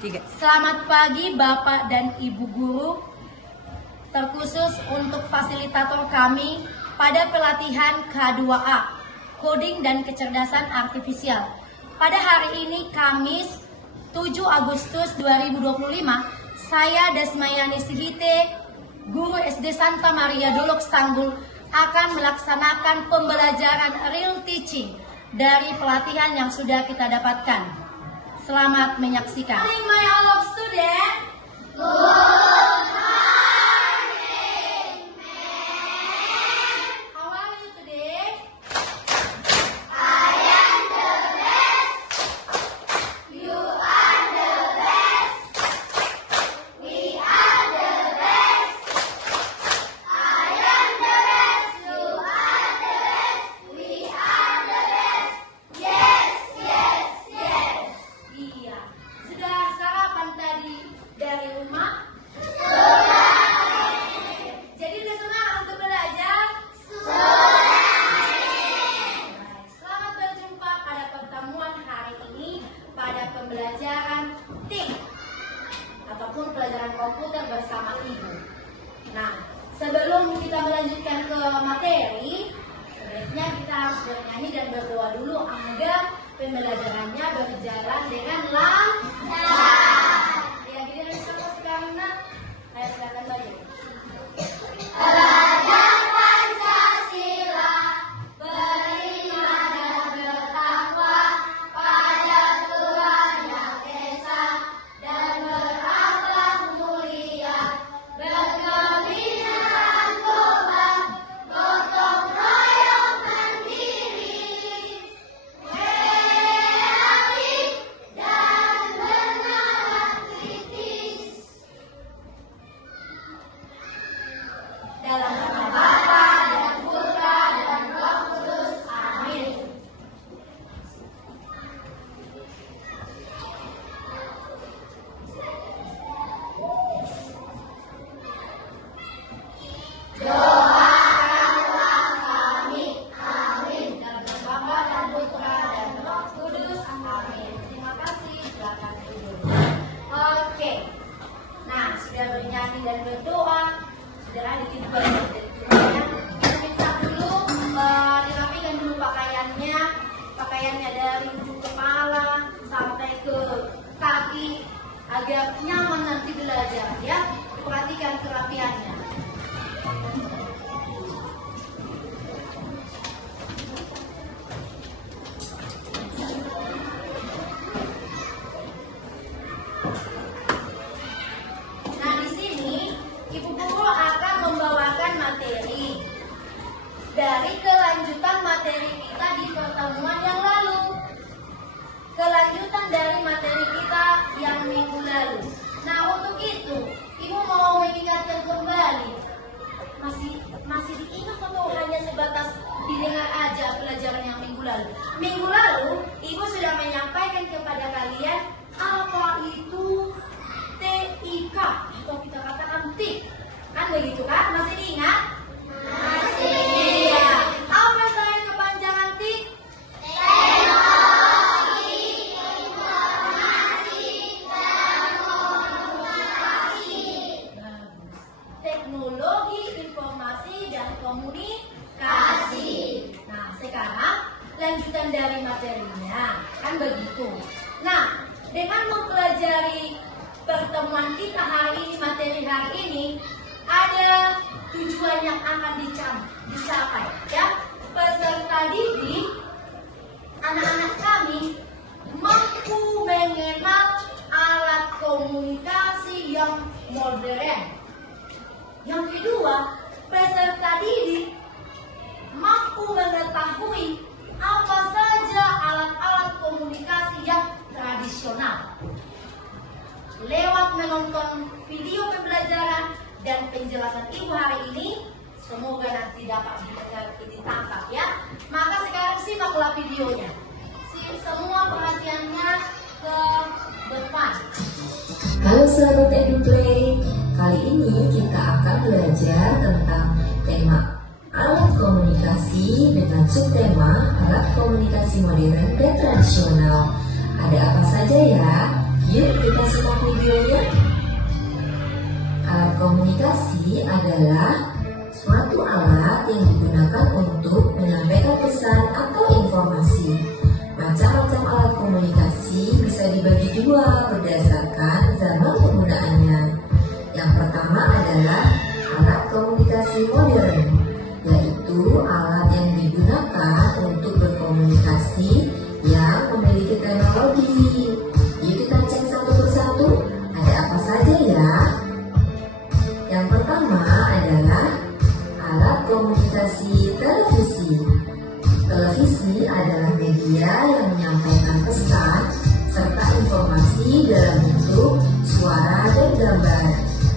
Tiga. Selamat pagi Bapak dan Ibu Guru, terkhusus untuk fasilitator kami pada pelatihan K2A, Coding dan Kecerdasan Artifisial. Pada hari ini Kamis 7 Agustus 2025, saya Desmayani Sigite, Guru SD Santa Maria Dolok Sanggul, akan melaksanakan pembelajaran real teaching dari pelatihan yang sudah kita dapatkan. Selamat menyaksikan. Good morning, my all of student. Good morning, ma'am. How are you today? I am the best. You are the best. We are the best. I am the best. You are the best. We are the best. Yes, yes, yes. Iya. Sudah sarapan tadi dari rumah? Sudah. Jadi udah semangat untuk belajar? Sudah. Selamat berjumpa pada pertemuan hari ini pada pembelajaran TIK ataupun pelajaran komputer bersama Ibu. Nah, sebelum kita melanjutkan ke materi, sebaiknya kita harus bernyanyi dan berdoa dulu agar pembelajarannya berjalan dengan lancar. Ya, gini sama sekarang nak. Ayo silakan baju. Pelajar Pancasila, beriman dan bertakwa pada Tuhan Yang Esa dan berakhlak mulia, berkebinekaan tobat, gotong royong mandiri, kreatif dan bernalar kritis. Dalam nama Bapa dan Putra dan Roh Kudus. Amin. Doakanlah kami. Amin. Dalam nama Bapa dan Putra dan Roh Kudus. Amin. Terima kasih. Silakan duduk. Oke. Nah, sudah bernyanyi dan berdoa, sudah ditidur ya. Kita minta dulu dirapikan dulu pakaiannya dari ujung kepala sampai ke kaki agar nyaman nanti belajar ya. Perhatikan kerapiannya. Nah, di sini Ibu Guru akan membawakan materi dari kelanjutan materi kita di pertemuan yang lalu. Kelanjutan dari materi kita yang minggu lalu. Nah, untuk itu Ibu mau mengingatkan kembali. Masih diingat atau hanya sebatas didengar aja pelajaran yang minggu lalu? Minggu lalu Ibu sudah menyampaikan kepada kalian apa itu TIK atau kita katakan TIK. Kan begitu kan? Masih diingat? Masih. Iya. Apa saya kepanjangan TIK? Teknologi Informasi dan Komunikasi. Bagus. Teknologi Informasi dan Komunikasi. Nah, sekarang lanjutan dari materinya. Kan begitu. Nah, dengan mempelajari pertemuan kita hari ini, materi hari ini, ada tujuan yang akan dicapai ya. Peserta didik, anak-anak kami mampu mengenal alat komunikasi yang modern. Yang kedua, peserta didik mampu mengetahui apa saja alat-alat komunikasi yang tradisional. Lewat menonton video pembelajaran dan penjelasan Ibu hari ini, semoga nanti dapat ditangkap ya. Maka sekarang simaklah videonya. Semua perhatiannya ke depan. Halo sahabat EduPlay, kali ini kita akan belajar tentang tema alat komunikasi dengan subtema alat komunikasi modern dan tradisional. Ada apa saja ya? Yuk kita simak videonya. Alat komunikasi adalah suatu alat yang digunakan untuk menyampaikan pesan atau informasi. Macam-macam alat komunikasi bisa dibagi dua berdasarkan zaman penggunaannya. Yang pertama adalah alat komunikasi modern, yaitu alat yang digunakan untuk berkomunikasi yang memiliki teknologi. Yuk kita cek satu persatu, ada apa saja ya? Yang pertama adalah alat komunikasi televisi. Televisi adalah media yang menyampaikan pesan serta informasi dalam bentuk suara dan gambar.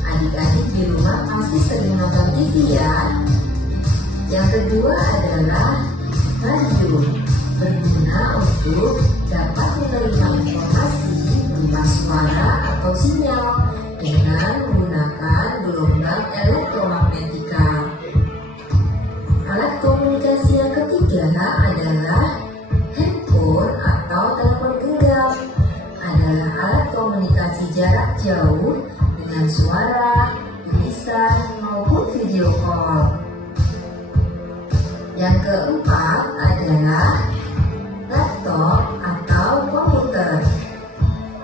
Adik-adik di rumah pasti sering nonton TV ya. Yang kedua adalah radio, berguna untuk dapat menerima informasi berupa suara atau sinyal dengan menggunakan gelombang elektromagnetika. Alat komunikasi yang ketiga adalah handphone atau telepon genggam. Adalah alat komunikasi jarak jauh dengan suara, tulisan, maupun video call. Yang keempat adalah laptop atau komputer.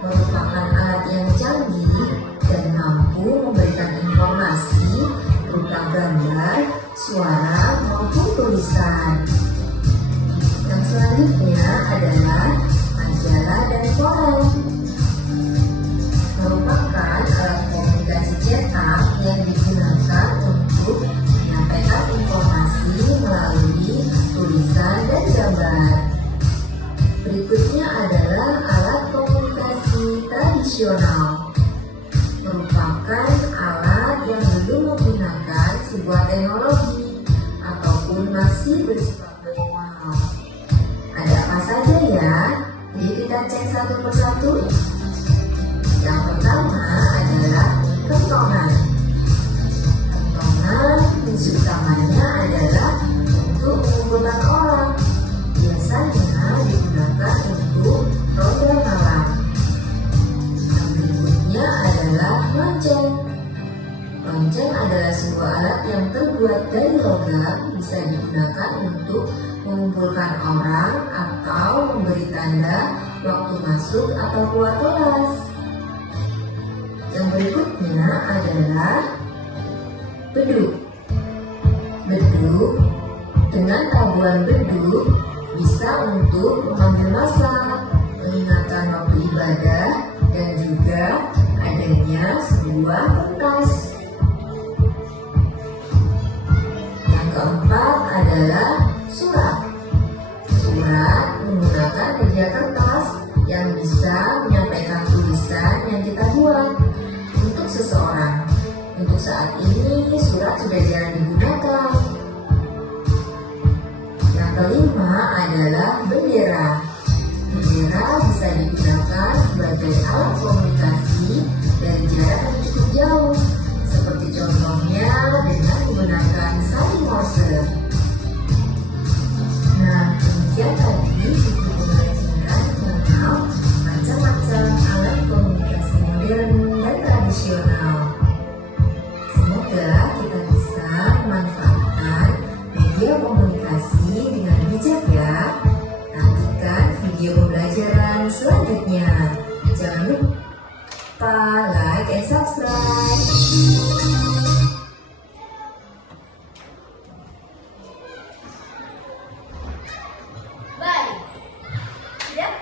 Merupakan alat yang canggih dan mampu memberikan informasi berupa gambar, suara, maupun tulisan. Yang selanjutnya adalah majalah dan koran. Merupakan alat komunikasi cetak yang digunakan untuk menyampaikan informasi melalui tulisan dan gambar. Berikutnya adalah alat komunikasi tradisional. Merupakan alat yang belum menggunakan sebuah teknologi ataupun masih bersifat manual. Ada apa saja ya? Jadi kita cek satu persatu. Yang pertama adalah kentongan. Kentongan fungsi utamanya adalah untuk mengumpulkan orang. Biasanya digunakan untuk roda malam. Yang berikutnya adalah lonceng. Lonceng adalah sebuah alat yang terbuat dari logam, bisa digunakan untuk mengumpulkan orang atau memberi tanda waktu masuk atau keluar kelas. Yang berikutnya adalah beduk. Beduk dengan tabuhan beduk bisa untuk memanggil massa, mengingatkan waktu ibadah, dan juga adanya sebuah pentas. Yang keempat adalah surat. Surat menggunakan media kertas yang bisa menyampaikan tulisan yang kita buat untuk seseorang. Untuk saat ini surat sudah jarang digunakan. Yang kelima adalah bendera. Bendera bisa digunakan sebagai alat komunikasi dari jarak yang cukup jauh, seperti contohnya dengan menggunakan sari Morse. Nah, demikian tadi buku pembelajaran mengenal macam-macam alat komunikasi modern dan tradisional. Semoga kita bisa memanfaatkan media komunikasi dengan bijak ya. Nantikan video pembelajaran selanjutnya. Jangan lupa like and subscribe. Baik. Sudah?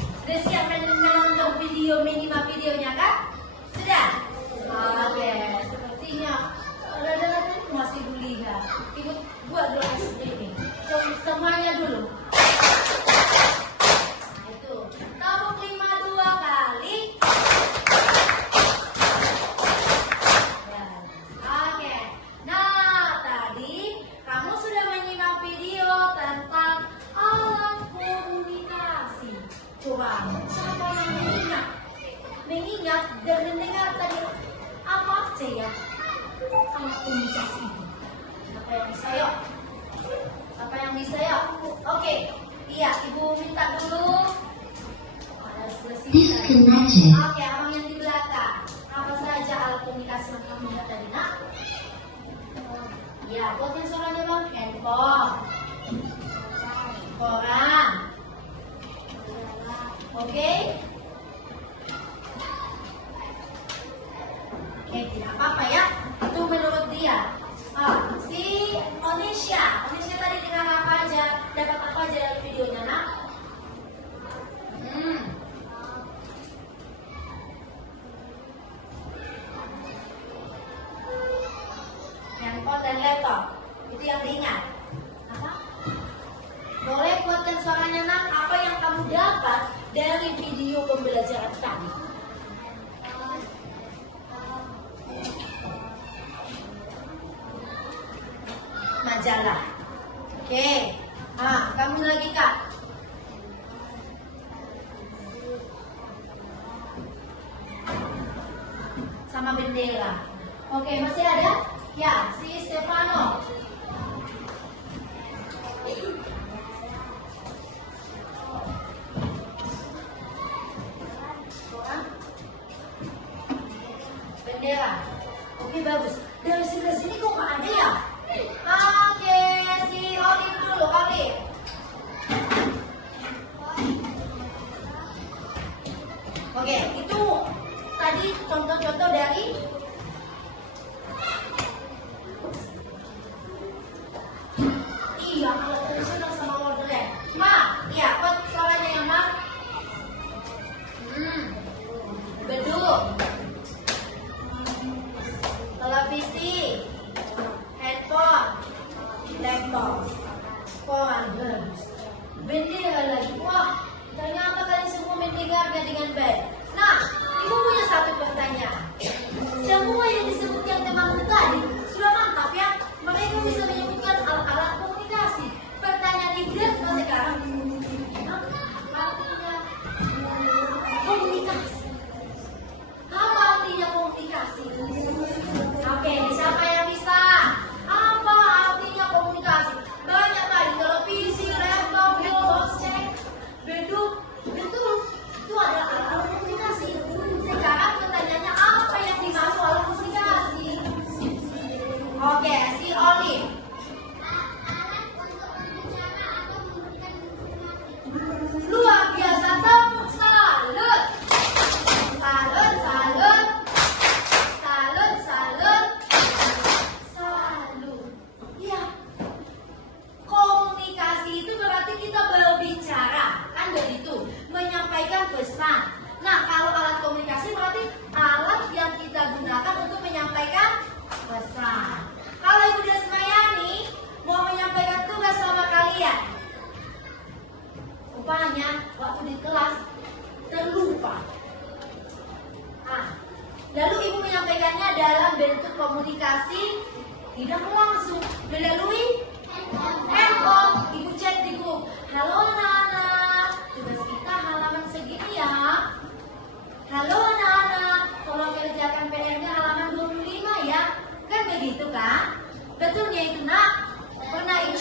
Sudah siap menonton minimal videonya kan? Sudah? Oke, sepertinya rada-rada masih belia. Ibu buat dulu SDB. Semuanya dulu. Nah itu, tabung 5 2 kali. Ya. Oke. Nah, tadi kamu sudah menyimak video tentang alat komunikasi. Coba, siapa yang mengingat dan mendengar tadi apa aja ya alat komunikasi itu? Siapa yang bisa yuk? Siapa yang bisa yuk? Oke, iya, ibu minta dulu. sebelah sini. Disconnected. Oke, abang yang di belakang. Apa saja alat komunikasi yang kamu lihat tadi, nak? Ya, buatkan suaranya bang. Handphone, koran. Oke? Oke, tidak apa-apa ya. Itu menurut dia. Si Onisha tadi dengar apa aja? Dapat apa aja dari videonya, nak? Handphone dan laptop. Itu yang diingat. Apa? Boleh buatkan suaranya, nak. Apa yang kamu dapat dari video pembelajaran tadi? Majalah. Oke. Kamu lagi, Kak. Sama bendera. Oke, masih ada? Ya, si Stefano. Bendera. Oke, bagus. Dari sebelah sini kok nggak ada ya? Oke, si Olive dulu, Olive. Oke, itu tadi contoh-contoh dari alat tradisional sama modern. Iya, buat suaranya yang beduk, televisi, handphone, laptop, koran, bendera lagi. Wah, ternyata kalian semua mendengarnya dengan baik. Nah, ibu punya satu pertanyaan. Semua yang disebutkan teman-teman tadi sudah mantap ya. Mereka bisa menyebutkan alat-alat komunikasi. Pertanyaan ibu dan semua sekarang, komunikasi. Apa artinya komunikasi? Oke, siapa yang bisa? Apa artinya komunikasi? Banyak tadi, televisi, laptop, cek, beduk, betul. Itu adalah alat komunikasi. Sekarang pertanyaannya, apa yang dimaksud alat komunikasi? Oke, si Olive. Luar biasa, tepuk salut. Salut, salut. Salut, salut. Salut. Ya. Komunikasi itu berarti kita berbicara, kan begitu, menyampaikan pesan. Nah, kalau alat komunikasi berarti alat yang kita gunakan untuk menyampaikan pesan. Kalau Ibu Desmayani mau menyampaikan tugas sama kalian, rupanya waktu di kelas terlupa. Lalu Ibu menyampaikannya dalam bentuk komunikasi tidak langsung melalui handphone. Ibu cek di grup, halo anak-anak, tugas kita halaman segini ya. Halo anak-anak, tolong kerjakan PR-nya halaman 25 ya. Kan begitu kan? Betulnya itu, nak? Pernah Ibu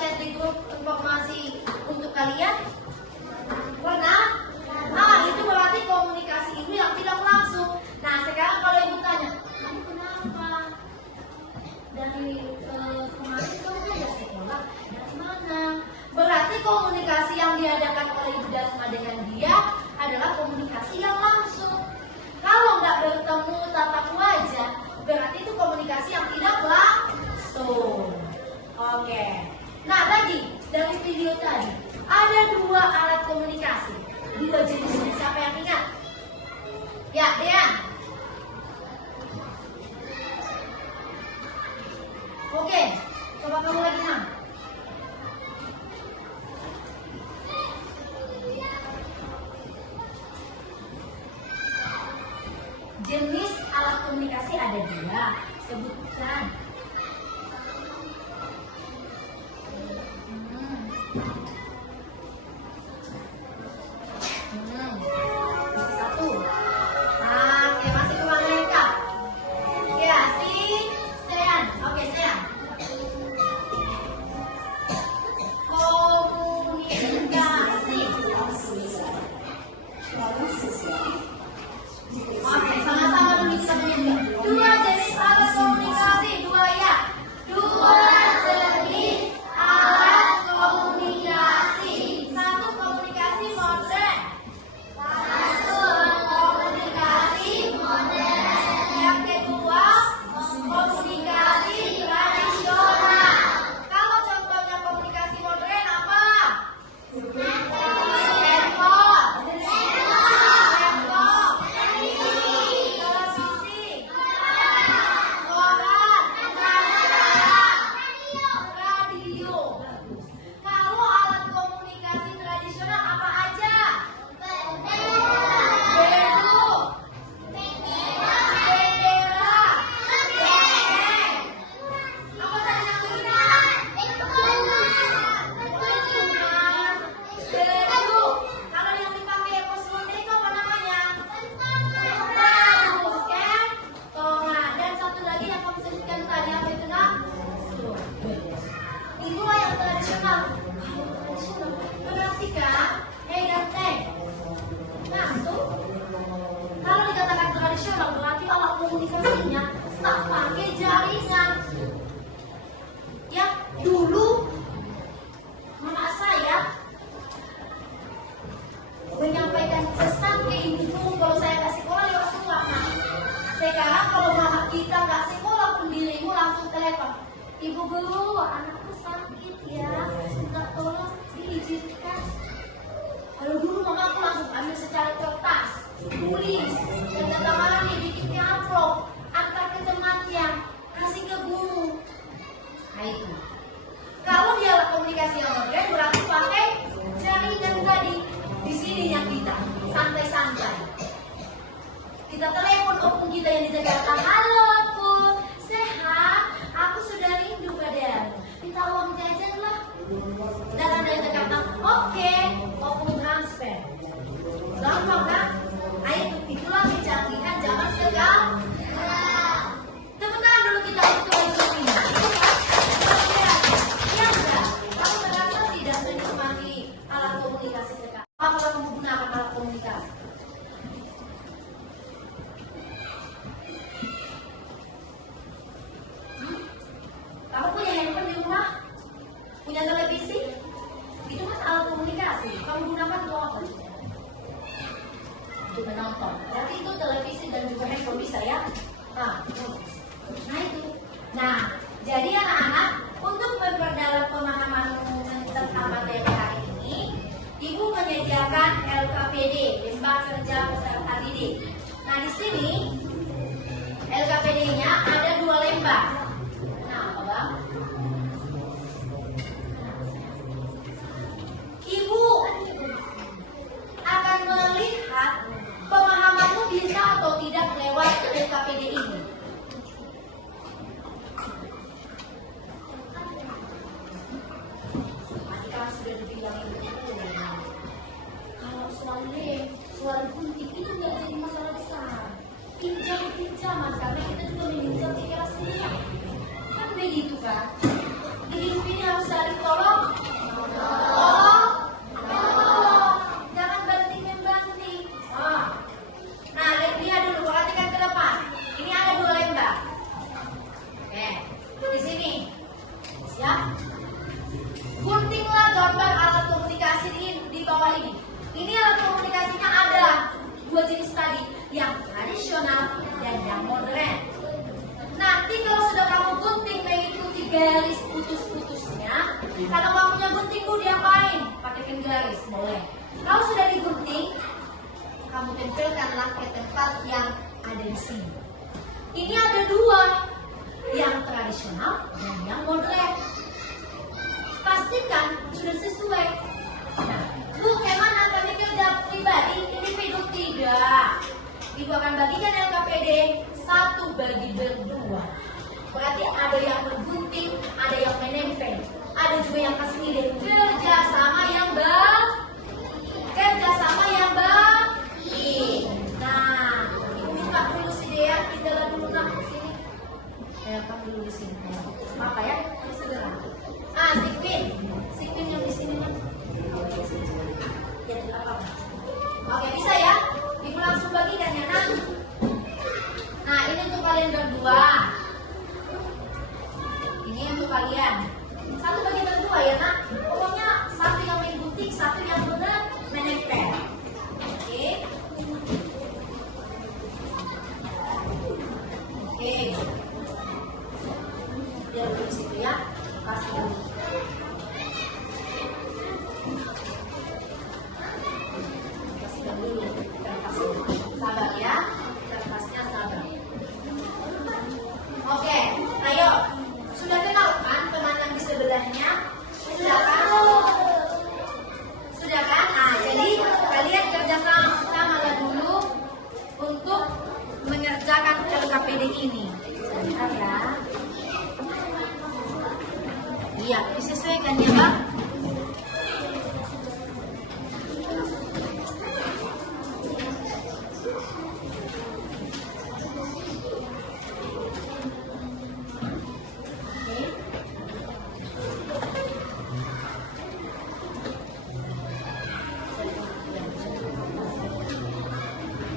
chat di grup informasi untuk kalian? Pernah? Itu berarti komunikasi Ibu yang tidak langsung. Nah, sekarang kalau Ibu tanya, kamu kenapa? Dari kemarin kamu ada sekolah? Dari mana? Berarti komunikasi yang diadakan oleh Ibu Dasma dengan dia adalah komunikasi yang langsung. Kalau nggak bertemu tatap wajah, berarti itu komunikasi yang tidak langsung. Oke. Nah, tadi dari video tadi ada 2 alat komunikasi, 2 jenisnya. Siapa yang ingat? Ya, Dean. Oke, coba kamu lagi, Nam. Jenis alat komunikasi ada 2, sebutkan. Satu. Oke, masih kurang lengkap. Ya, si Sean. Oke, Sean. Komunikasi. kita nggak sekolah pun dirimu langsung telepon. Ibu guru, anakku sakit ya, nggak tolong diizinkan. Kalau dulu mama aku langsung ambil secara kertas, tulis, dan tanda dibikin di amplop, antar ke temannya, kasih ke guru. Nah itu. Kalau dia komunikasi yang modern berarti pakai jari dan tadi. Di sini yang kita santai-santai. Kita telepon opung kita yang di Jakarta. Halo opung, sehat? Aku sudah rindu padamu. Minta uang jajan lah. Datang dari Jakarta. Oke, opung transfer. Gampang kan? Ayo itulah kecanggihan zaman sekarang. Tepuk tangan dulu kita untuk ini. Komunikasi sekarang. Apa kamu menggunakan alat komunikasi? Kamu punya handphone di rumah? Punya televisi? Itu kan alat komunikasi. Kamu gunakan untuk apa? Untuk menonton. Berarti itu televisi dan juga handphone bisa ya? Nah itu. Nah, jadi anak-anak untuk memperdalam pemahamanmu tentang materi hari ini, Ibu menyediakan LKPD, lembar kerja peserta didik. Nah di sini LKPD-nya ada 2 lembar. Nah apa bang? Ibu akan melihat pemahamanmu bisa atau tidak lewat LKPD ini. Sudah dibilang ibu. Kalau soal gunting itu nggak jadi masalah besar. Pinjam-pinjaman karena kita juga meminjam di kelas ini. Kan begitu kan? Jadi ini harus saling tolong. Jangan banting-banting. Nah, lihat dulu, perhatikan ke depan. Ini ada 2 lembar. Oke, di sini. Siap? Guntinglah gambar alat komunikasi di bawah ini. Ini alat komunikasinya ada 2 jenis tadi, yang tradisional dan yang modern. Nanti kalau sudah kamu gunting mengikuti garis putus-putusnya, kalau kamu punya gunting bu diapain? Pakaikan garis, boleh. Kalau sudah digunting, kamu tempelkanlah ke tempat yang ada di sini. Ini ada 2, yang tradisional dan yang modern. Pastikan sudah sesuai. Nah, Bu, kemana kami kerja pribadi? Individu 3. Ibu akan bagikan LKPD 1 bagi 2. Berarti ada yang menggunting, ada yang menempel, ada juga yang kasih ide. Kerjasama yang baik. Nah, Ibu minta dulu ya, kita dulu nak di sini. Kamu dulu di sini. Apa ya? Segera. Sikpin yang di sini kan. Oke, bisa ya? Ibu langsung bagikan ya, nak. Nah, ini untuk kalian berdua. Ini untuk kalian. 1 bagi 2 ya, nak. Pokoknya 1 yang menggunting, 1 yang benar menempel. Oke. Biar di situ ya. Kasih dulu. Sabar ya, kertasnya sabar. Oke, ayo. Sudah kenal kan teman yang di sebelahnya? Sudah kan? Nah, jadi kalian kerjasama dulu untuk mengerjakan LKPD ini. Sebentar ya. Iya, disesuaikan ya, Bang.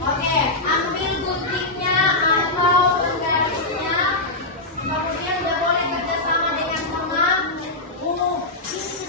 Oke, ambil guntingnya atau penggarisnya. Kemudian udah boleh kerjasama dengan teman. Ini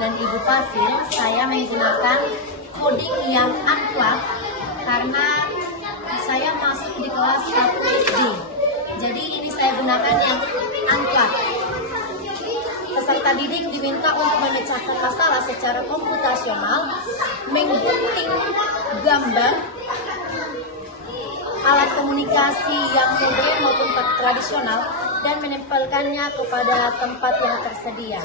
dan Ibu Fasil, saya menggunakan coding yang unplugged karena saya masuk di kelas 1 SD. Jadi ini saya gunakan yang unplugged. Peserta didik diminta untuk memecahkan masalah secara komputasional, menggunting gambar, alat komunikasi yang modern maupun tradisional, dan menempelkannya kepada tempat yang tersedia.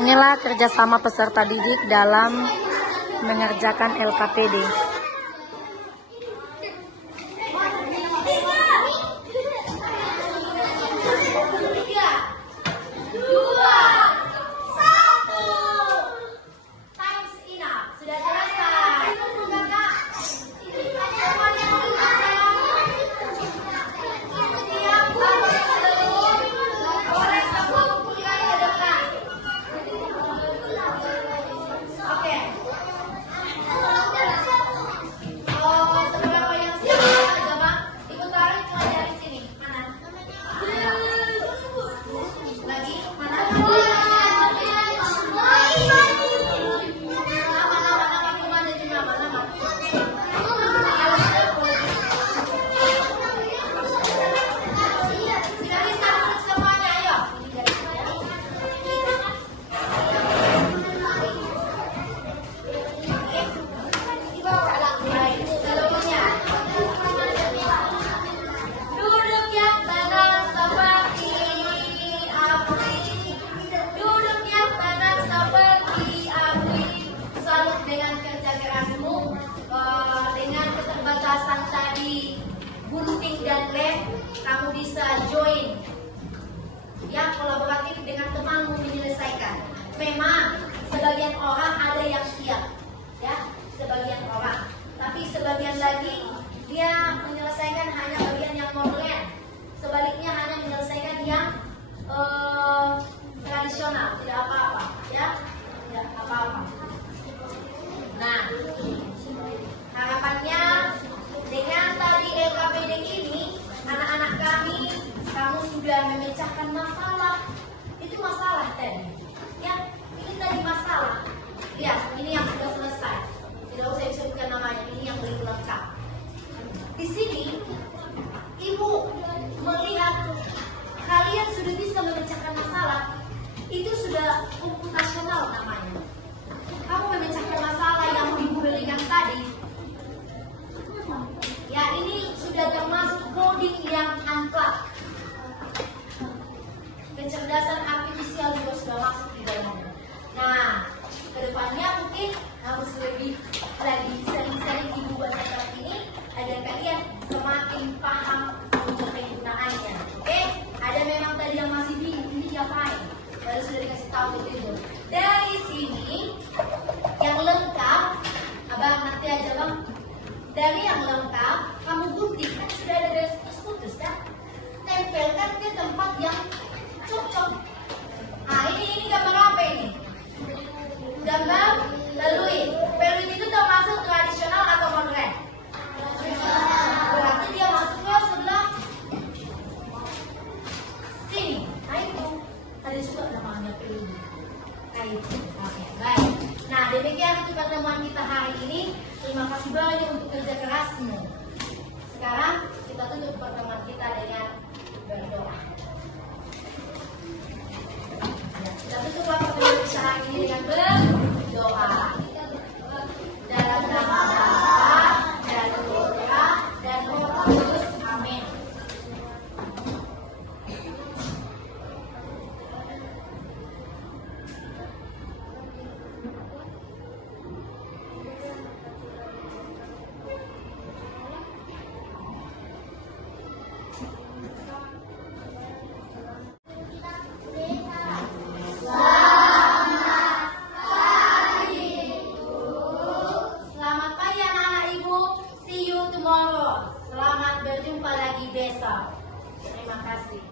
Inilah kerjasama peserta didik dalam mengerjakan LKPD. Kamu bisa join yang kolaboratif dengan temanmu menyelesaikan. Memang sebagian orang ada yang siap, ya, sebagian orang. Tapi sebagian lagi dia menyelesaikan hanya bagian yang modern. Sebaliknya hanya menyelesaikan yang tradisional, tidak apa-apa, ya, tidak apa-apa. Nah, harapannya dengan tadi LKPD ini, anak-anak kami, kamu sudah memecahkan masalah. Itu masalah tadi. Ya, ini tadi masalah. Ya, ini yang sudah selesai. Tidak usah disebutkan namanya. Ini yang lebih lengkap. Di sini, Ibu melihat kalian sudah bisa memecahkan masalah. Itu sudah komputasional namanya. Kamu memecahkan masalah yang Ibu berikan tadi. Ya, ini sudah termasuk coding yang unplugged. Kecerdasan artifisial semakin paham untuk penggunaannya. Oke? Ada memang tadi yang masih bingung, ini diapain? Baru sudah dikasih tahu itu. Dari sini yang lengkap, abang nanti aja bang. Dari yang lengkap, kamu gunting kan sudah ada garis putus kan? Tempelkan ke tempat yang cocok. Nah ini gambar apa ini? Gambar peluit. Peluit itu termasuk tradisional atau modern? Berarti dia masuk ke sebelah sini. Nah itu ada juga namanya peluit. Nah itu. Oke, baik. Nah demikian itu pertemuan kita hari ini. Terima kasih banyak untuk kerja kerasmu. Sekarang kita tutup pertemuan kita dengan berdoa. Kita tutup pertemuan kita hari ini dengan berdoa. Dalam nama Bapa dan Putra dan Roh Kudus. Amin. Selamat pagi anak-anak ibu. See you tomorrow. Selamat berjumpa lagi besok.